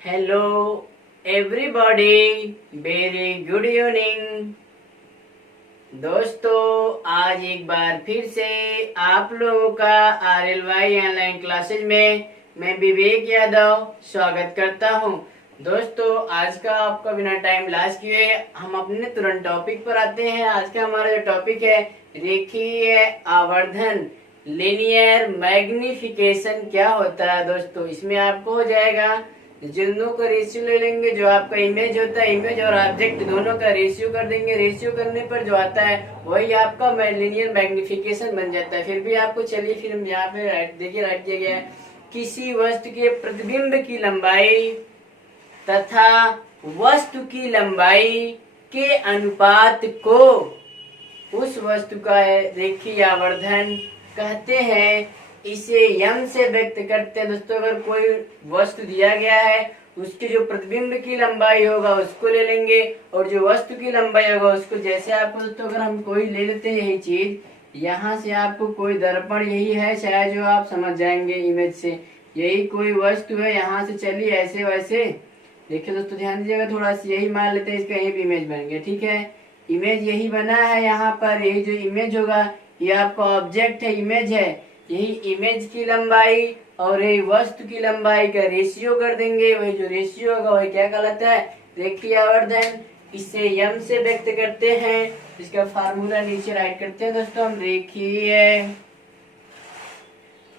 Hello everybody, very good evening. दोस्तों, आज एक बार फिर से आप लोगों का RLY ऑनलाइन क्लासेज में मैं विवेक यादव स्वागत करता हूं। दोस्तों, आज का आपका बिना टाइम लॉस किए हम अपने तुरंत टॉपिक पर आते हैं। आज का हमारा जो टॉपिक है रेखीय आवर्धन, लिनियर मैग्निफिकेशन क्या होता है। दोस्तों, इसमें आपको हो जाएगा दोनों का रेशियो ले लेंगे। जो आपका इमेज होता है, इमेज और ऑब्जेक्ट दोनों का रेशियो कर देंगे। रेशियो करने पर जो आता है वही आपका लिनियर मैग्निफिकेशन बन जाता है। फिर भी आपको चलिए, फिर हम यहाँ पे देखिए राइट किया गया है, किसी वस्तु के प्रतिबिंब की लंबाई तथा वस्तु की लंबाई के अनुपात को उस वस्तु का रेखीय आवर्धन कहते हैं। इसे यम से व्यक्त करते हैं। दोस्तों, अगर कोई वस्तु दिया गया है, उसकी जो प्रतिबिंब की लंबाई होगा उसको ले लेंगे, और जो वस्तु की लंबाई होगा उसको, जैसे आपको दोस्तों अगर हम कोई ले लेते हैं यही चीज, यहाँ से आपको कोई दर्पण यही है शायद, जो आप समझ जाएंगे इमेज से, यही कोई वस्तु है। यहाँ से चलिए ऐसे वैसे देखिए दोस्तों, ध्यान दीजिएगा थोड़ा सा, यही मान लेते हैं, इसका यही भी इमेज बन गया। ठीक है, इमेज यही बना है। यहाँ पर यही जो इमेज होगा ये आपका ऑब्जेक्ट है, इमेज है। यही इमेज की लंबाई और यही वस्तु की लंबाई का रेशियो कर देंगे। वही जो रेशियो होगा वही क्या कहलाता है, रेखीय आवर्धन। इसे यम से व्यक्त करते हैं। इसका फार्मूला नीचे राइट करते हैं दोस्तों हम। रेखीय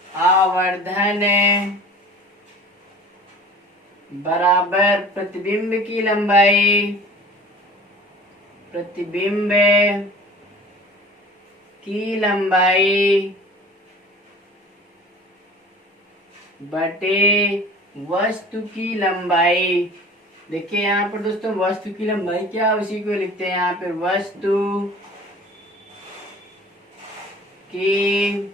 आवर्धन बराबर प्रतिबिंब की लंबाई, प्रतिबिंब की लंबाई बटे वस्तु की लंबाई। देखिए यहाँ पर दोस्तों, वस्तु की लंबाई क्या, उसी को लिखते हैं यहाँ पर, वस्तु की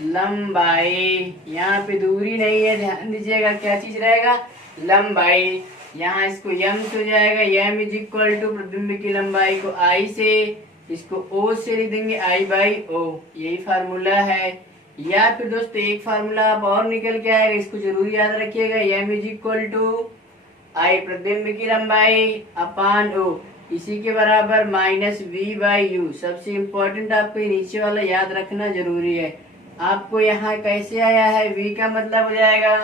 लंबाई। यहाँ पे दूरी नहीं है, ध्यान दीजिएगा, क्या चीज रहेगा, लंबाई। यहाँ इसको यम से हो जाएगा, यम इज इक्वल टू प्रतिबिंब की लंबाई को आई से, इसको ओ से लिख देंगे, आई बाई ओ। यही फार्मूला है। या फिर दोस्तों एक फार्मूला आप और निकल के आएगा, इसको जरूर याद रखिएगा, यम इज इक्वल टू आई प्रतिबिंब की लंबाई अपान ओ, इसी के बराबर माइनस वी बाई यू। सबसे इम्पोर्टेंट आपको नीचे वाला याद रखना जरूरी है। आपको यहाँ कैसे आया है, v का मतलब हो जाएगा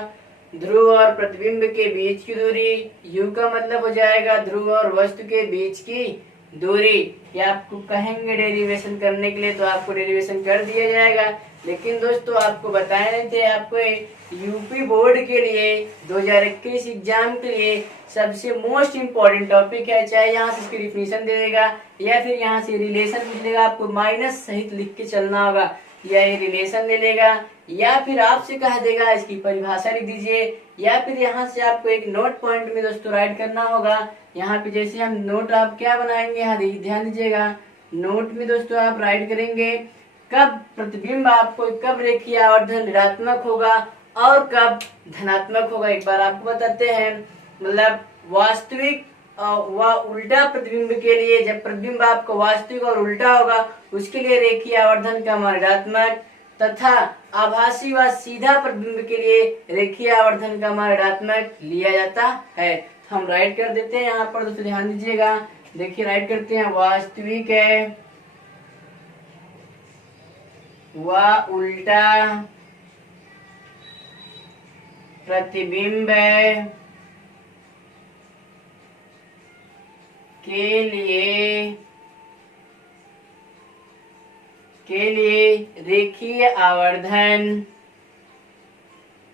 ध्रुव और प्रतिबिंब के बीच की दूरी, u का मतलब हो जाएगा ध्रुव और वस्तु के बीच की दूरी। ये आपको कहेंगे डेरिवेशन करने के लिए तो आपको डेरिवेशन कर दिया जाएगा। लेकिन दोस्तों आपको बताए नहीं थे, आपको यूपी बोर्ड के लिए 2021 एग्जाम के लिए सबसे मोस्ट इम्पोर्टेंट टॉपिक है। चाहे यहाँ से इसकी डिफिनीशन दे देगा या फिर यहाँ से रिलेशन पूछ लेगा, आपको माइनस सहित लिख के चलना होगा, या ये रिलेशन ले लेगा, या फिर आपसे कह देगा इसकी परिभाषा लिख दीजिए, या फिर यहाँ से आपको एक नोट पॉइंट में दोस्तों राइट करना होगा। यहाँ पे जैसे हम नोट आप क्या बनाएंगे, यहाँ ध्यान दीजिएगा, नोट में दोस्तों आप राइट करेंगे कब प्रतिबिंब आपको, कब रेखीय आवर्धन ऋणात्मक होगा और कब धनात्मक होगा। एक बार आपको बताते हैं, मतलब वास्तविक व उल्टा प्रतिबिंब के लिए, जब प्रतिबिंब आपको वास्तविक और उल्टा होगा उसके लिए रेखीय आवर्धन का मान ऋणात्मक, तथा आभासी व सीधा प्रतिबिंब के लिए रेखीय आवर्धन का मान ऋणात्मक लिया जाता है। तो हम राइट कर देते हैं यहाँ पर दोस्तों, ध्यान दीजिएगा। देखिए राइट करते हैं, वास्तविक है व उल्टा प्रतिबिंब के लिए रेखीय आवर्धन,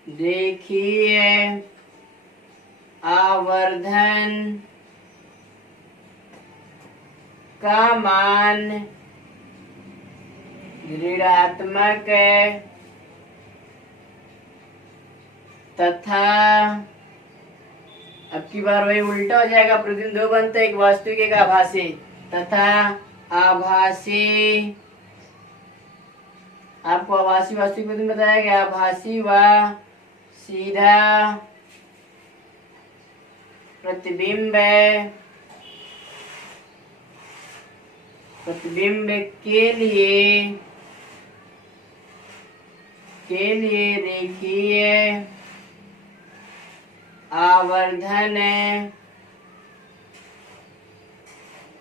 रेखीय आवर्धन का मान ऋणात्मक तथा, अब की बार वही उल्टा हो जाएगा, प्रतिबिंब दो बनता है, एक वास्तविक एक आभासी, तथा आभासी, आपको आभासी वास्तविक प्रतिबिंब बताया गया, आभासी व सीधा प्रतिबिंब, प्रतिबिंब के लिए रेखीय आवर्धन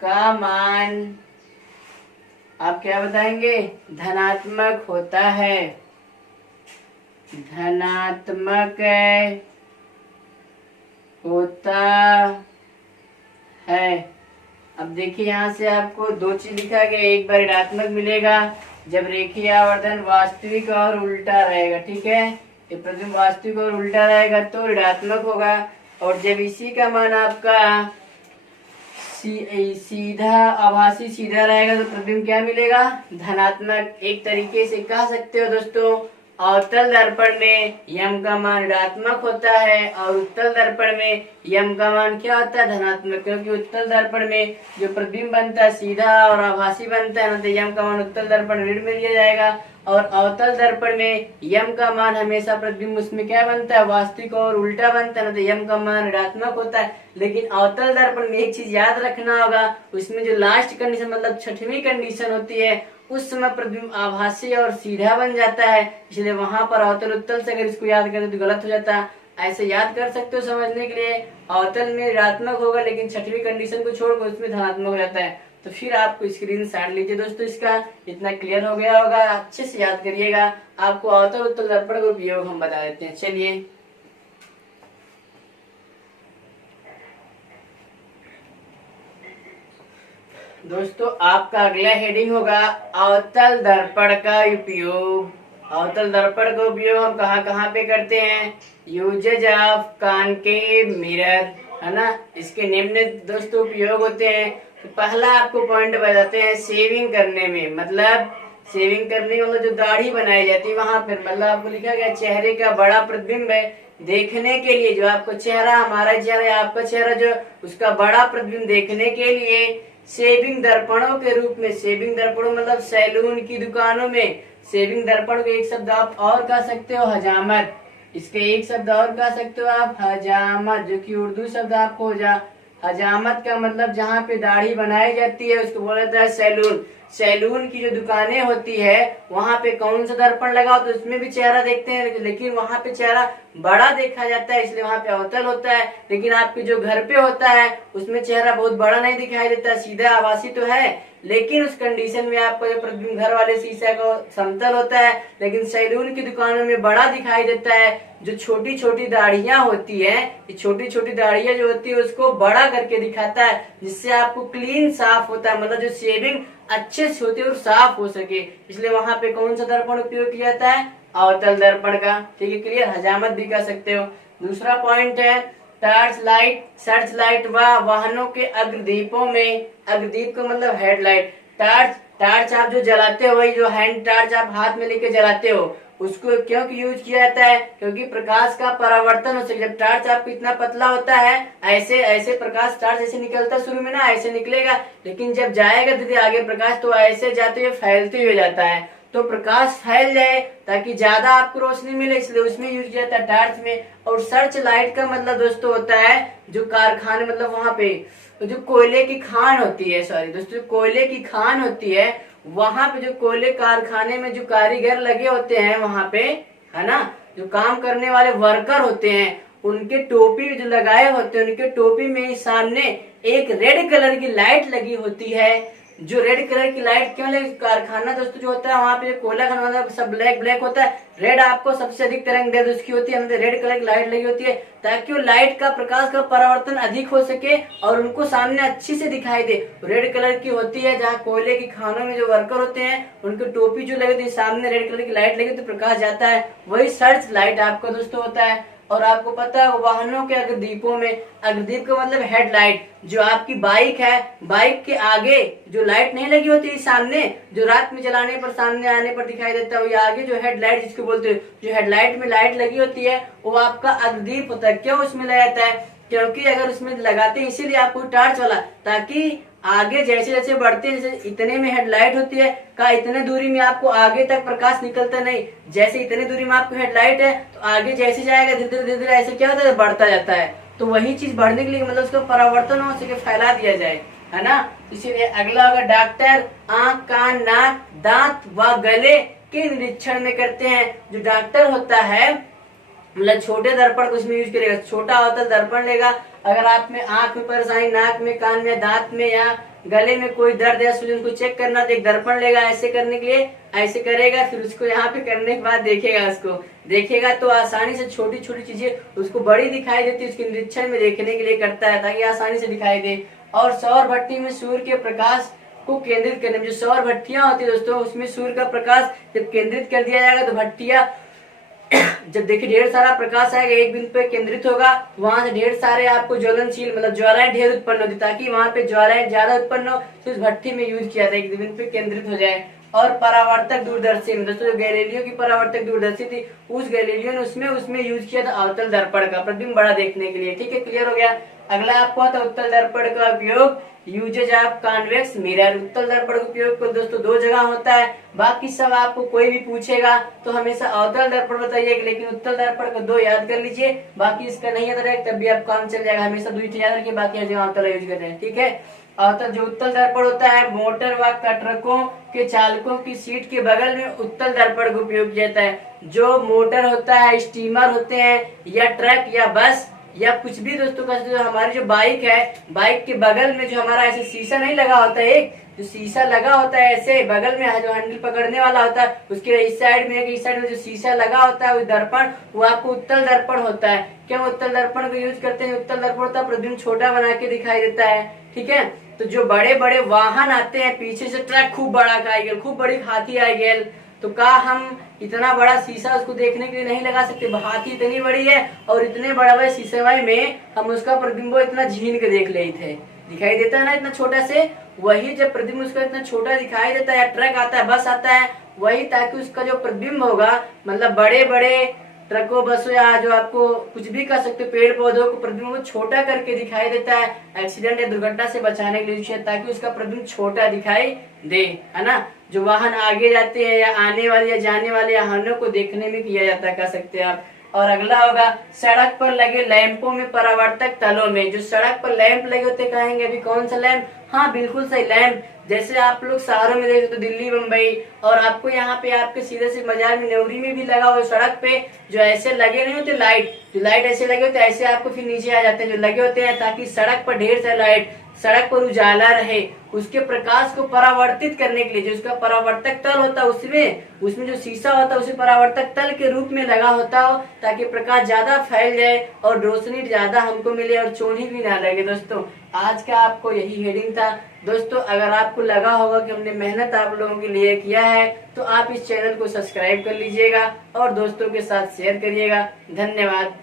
का मान आप क्या बताएंगे, धनात्मक होता है, धनात्मक होता है। अब देखिए यहाँ से आपको दो चीज लिखा गया, एक बार ऋणात्मक मिलेगा जब रेखीय आवर्धन वास्तविक और उल्टा रहेगा, ठीक है। ये प्रतिबिंब वास्तविक और उल्टा रहेगा तो ऋणात्मक होगा, और जब इसी का मान आपका सीधा आभासी सीधा रहेगा तो प्रतिबिंब क्या मिलेगा, धनात्मक। एक तरीके से कह सकते हो दोस्तों, अवतल दर्पण में यम का मान ऋणात्मक होता है और उत्तल दर्पण में यम का मान क्या होता है, धनात्मक। क्योंकि उत्तल दर्पण में जो प्रतिबिंब बनता है सीधा और आभासी बनता है ना, तो यम का मान उत्तल दर्पण ऋण में लिया जाएगा, और अवतल दर्पण में यम का मान हमेशा प्रतिबिंब उसमें क्या बनता है, वास्तविक और उल्टा बनता है ना, तो यम का मान ऋणात्मक होता है। लेकिन अवतल दर्पण में एक चीज याद रखना होगा, उसमें जो लास्ट कंडीशन मतलब छठवीं कंडीशन होती है, उस समय प्रतिबिंब आभासी और सीधा बन जाता है, इसलिए वहां पर अवतल उत्तल से अगर इसको याद करें तो गलत हो जाता है। ऐसे याद कर सकते हो समझने के लिए, अवतल में ऋणात्मक होगा लेकिन छठवीं कंडीशन को छोड़कर उसमें धनात्मक हो जाता है। तो फिर आपको स्क्रीन शॉट लीजिए दोस्तों, इसका इतना क्लियर हो गया होगा, अच्छे से याद करिएगा। आपको अवतल उत्तल दर्पण का उपयोग हम बता देते हैं। चलिए दोस्तों, आपका अगला हेडिंग होगा अवतल दर्पण का उपयोग। अवतल दर्पण का उपयोग हम कहाँ कहाँ पे करते हैं, यूजेज ऑफ कॉनकेव मिरर, है ना। इसके निम्न दोस्तों उपयोग होते हैं। तो पहला आपको पॉइंट बताते हैं, सेविंग करने में, मतलब सेविंग करने मतलब जो दाढ़ी बनाई जाती है वहां पर, मतलब आपको लिखा गया चेहरे का बड़ा प्रतिबिंब है देखने के लिए, जो आपको चेहरा, हमारा चेहरा, आपका चेहरा, जो उसका बड़ा प्रतिबिंब देखने के लिए शेविंग दर्पणों के रूप में, शेविंग दर्पणों मतलब सैलून की दुकानों में, शेविंग दर्पण को एक शब्द आप और कह सकते हो हजामत, इसके एक शब्द और कह सकते हो आप हजामत, जो कि उर्दू शब्द आपको हजामत का मतलब जहाँ पे दाढ़ी बनाई जाती है उसको बोला जाता है सैलून। सैलून की जो दुकानें होती है वहां पे कौन सा दर्पण लगाओ तो उसमें भी चेहरा देखते हैं, लेकिन वहां पे चेहरा बड़ा देखा जाता है, इसलिए वहां पे अवतल होता है। लेकिन आपके जो घर पे होता है उसमें चेहरा बहुत बड़ा नहीं दिखाई देता, सीधा आभासी तो है, लेकिन उस कंडीशन में आपको जो प्रतिबिंब घर वाले शीशे का समतल होता है, लेकिन सैलून की दुकानों में बड़ा दिखाई देता है। जो छोटी छोटी दाढ़ियां होती है, ये छोटी छोटी दाढ़ियां जो होती है उसको बड़ा करके दिखाता है, जिससे आपको क्लीन साफ होता है, मतलब जो शेविंग अच्छे से होती है और साफ हो सके, इसलिए वहां पे कौन सा दर्पण उपयोग किया जाता है, अवतल दर्पण का। ठीक है, क्लियर, हजामत भी कह सकते हो। दूसरा पॉइंट है टॉर्च लाइट, सर्च लाइट व वाहनों के अग्रदीपों में, अग्रदीप का मतलब हेडलाइट, टॉर्च आप जो जलाते हो, वही जो हैंड टॉर्च आप हाथ में लेके जलाते हो, उसको क्यों यूज किया जाता है, क्योंकि प्रकाश का परावर्तन हो सके। जब टॉर्च आपको इतना पतला होता है, ऐसे ऐसे प्रकाश टॉर्च ऐसे निकलता शुरू में ना ऐसे निकलेगा, लेकिन जब जाएगा धीरे आगे प्रकाश तो ऐसे जाते हुए फैलते हुए जाता है, तो प्रकाश फैल जाए ताकि ज्यादा आपको रोशनी मिले, इसलिए उसमें यूज किया जाता है टॉर्च में। और सर्च लाइट का मतलब दोस्तों होता है जो कारखाने, मतलब वहां पे जो कोयले की खान होती है, सॉरी दोस्तों, कोयले की खान होती है, वहां पे जो कोयले कारखाने में जो कारीगर लगे होते हैं वहां पे, है ना, जो काम करने वाले वर्कर होते हैं, उनके टोपी जो लगाए होते हैं, उनके टोपी में सामने एक रेड कलर की लाइट लगी होती है। जो रेड कलर की लाइट क्यों लगी, कारखाना दोस्तों जो होता है वहां पे कोयला खाना मतलब सब ब्लैक ब्लैक होता है, रेड आपको सबसे अधिक तरंगदैर्घ्य उसकी होती है, मतलब रेड कलर की लाइट लगी होती है ताकि वो लाइट का प्रकाश का परावर्तन अधिक हो सके और उनको सामने अच्छी से दिखाई दे। रेड कलर की होती है, जहाँ कोयले की खानों में जो वर्कर होते हैं उनकी टोपी जो लगी होती है, सामने रेड कलर की लाइट लगी तो प्रकाश जाता है, वही सर्च लाइट आपको दोस्तों होता है। और आपको पता है वाहनों के अग्रदीपों में, अग्रदीप का मतलब हेडलाइट, जो आपकी बाइक है, बाइक के आगे जो लाइट नहीं लगी होती है सामने, जो रात में जलाने पर सामने आने पर दिखाई देता है, ये आगे जो हेडलाइट जिसको बोलते हैं, जो हेडलाइट में लाइट लगी होती है वो आपका अग्रदीप होता है। क्यों उसमें लगाया जाता है, क्योंकि अगर उसमें लगाते हैं इसीलिए आपको टॉर्च वाला, ताकि आगे जैसे जैसे बढ़ते हैं, जैसे इतने में हेडलाइट होती है का इतने दूरी में आपको आगे तक प्रकाश निकलता नहीं, जैसे इतने दूरी में आपको हेडलाइट है तो आगे जैसे जाएगा धीरे धीरे ऐसे क्या होता है, बढ़ता जाता है। तो वही चीज बढ़ने के लिए मतलब उसका परावर्तन हो सके, फैला दिया जाए, है ना। इसीलिए अगला होगा डॉक्टर आंख, कान, नाक, दांत व गले के निरीक्षण में करते हैं। जो डॉक्टर होता है मतलब छोटे दर्पण को उसमें यूज करेगा, छोटा अवतल दर्पण लेगा। अगर आप में आंख में परेशानी, नाक में, कान में, दांत में या गले में कोई दर्द या सूजन को चेक करना तो एक दर्पण लेगा ऐसे करने के लिए, ऐसे करेगा, फिर उसको यहाँ पे करने के बाद देखेगा, उसको देखेगा तो आसानी से छोटी छोटी चीजें उसको बड़ी दिखाई देती है, उसके निरीक्षण में देखने के लिए करता है ताकि आसानी से दिखाई दे। और सौर भट्टी में सूर्य के प्रकाश को केंद्रित करने में, जो सौर भट्टियां होती है दोस्तों, उसमें सूर्य का प्रकाश जब केंद्रित कर दिया जाएगा तो भट्टियां जब देखिए ढेर सारा प्रकाश आएगा, एक बिंदु पे केंद्रित होगा, वहां से ढेर सारे आपको ज्वलनशील मतलब ज्वालाएं ढेर उत्पन्न होती, ताकि वहां पे ज्वालाएं ज्यादा उत्पन्न हो तो उस भट्टी में यूज किया था, एक बिंदु पे केंद्रित हो जाए। और परावर्तक दूरदर्शी में दोस्तों, जो गैलीलियो की परावर्तक दूरदर्शी थी, उस गैलीलियो ने उसमें यूज किया था अवतल दर्पण का, प्रतिबिंब बड़ा देखने के लिए। ठीक है, क्लियर हो गया। अगला आपको आता है उत्तल दर्पण का उपयोग, यूजेज ऑफ कॉन्वेक्स मिरर। उत्तल दर्पण का उपयोग को दोस्तों दो जगह होता है, बाकी सब आपको कोई भी पूछेगा तो हमेशा अवतल दर्पण बताइए, लेकिन उत्तल दर्पण को दो याद कर लीजिए, बाकी इसका नहीं याद रहेगा तब भी आप काम चल जाएगा। हमेशा दो ही याद रखिए, बाकी जगह अवतल यूज करते हैं। ठीक है, अवतल जो उत्तल दर्पण होता है, मोटर व ट्रकों के चालकों की सीट के बगल में उत्तल दर्पण का उपयोग किया जाता है। जो मोटर होता है, स्टीमर होते हैं या ट्रक या बस या कुछ भी दोस्तों का, जो हमारी जो बाइक है, बाइक के बगल में जो हमारा ऐसे शीशा नहीं लगा होता है, एक जो शीशा लगा होता है ऐसे बगल में जो हैंडल पकड़ने वाला होता है, उसके इस साइड में इस साइड में जो शीशा लगा होता है वो दर्पण, वो आपको उत्तल दर्पण होता है। क्यों उत्तल दर्पण को यूज करते हैं? उत्तल दर्पण होता है प्रतिबिंब छोटा बना के दिखाई देता है। ठीक है, तो जो बड़े बड़े वाहन आते हैं, पीछे से ट्रक खूब बड़ा का गया, खूब बड़ी हाथी आ गया, तो का हम इतना बड़ा शीशा उसको देखने के लिए नहीं लगा सकते? हाथी इतनी बड़ी है और इतने बड़ा बड़े शीशे में हम उसका प्रतिबिंब इतना झीन के देख ले थे, दिखाई देता है ना इतना छोटा से। वही जब प्रतिबिंब उसका इतना छोटा दिखाई देता है, ट्रक आता है, बस आता है, वही ताकि उसका जो प्रतिबिंब होगा, मतलब बड़े बड़े ट्रकों, बसों या जो आपको कुछ भी कर सकते हो, पेड़ पौधों को प्रतिबिंब छोटा करके दिखाई देता है, एक्सीडेंट या दुर्घटना से बचाने के लिए, ताकि उसका प्रतिबिंब छोटा दिखाई दे, है ना। जो वाहन आगे जाते हैं या आने वाले या जाने वाले वाहनों को देखने में किया जाता है, कह सकते हैं आप। और अगला होगा सड़क पर लगे लैंपों में परावर्तक तलों में। जो सड़क पर लैंप लगे होते, कहेंगे अभी कौन सा लैंप? हाँ बिल्कुल सही, लैंप। जैसे आप लोग शहरों में देखते हो, दिल्ली, मुंबई, और आपको यहाँ पे आपके सीधे से बाजार में, नेवरी में भी लगा हुआ सड़क पे, जो ऐसे लगे नहीं होते लाइट, जो लाइट ऐसे लगे होते ऐसे आपको फिर नीचे आ जाते हैं, जो लगे होते हैं ताकि सड़क पर ढेर सारी लाइट, सड़क पर उजाला रहे, उसके प्रकाश को परावर्तित करने के लिए जो उसका परावर्तक तल होता है, उसमें जो शीशा होता है उसे परावर्तक तल के रूप में लगा होता हो, ताकि प्रकाश ज्यादा फैल जाए और रोशनी ज्यादा हमको मिले और चोनी भी ना लगे। दोस्तों आज का आपको यही हेडिंग था। दोस्तों अगर आपको लगा होगा कि हमने मेहनत आप लोगों के लिए किया है, तो आप इस चैनल को सब्सक्राइब कर लीजिएगा और दोस्तों के साथ शेयर करिएगा। धन्यवाद।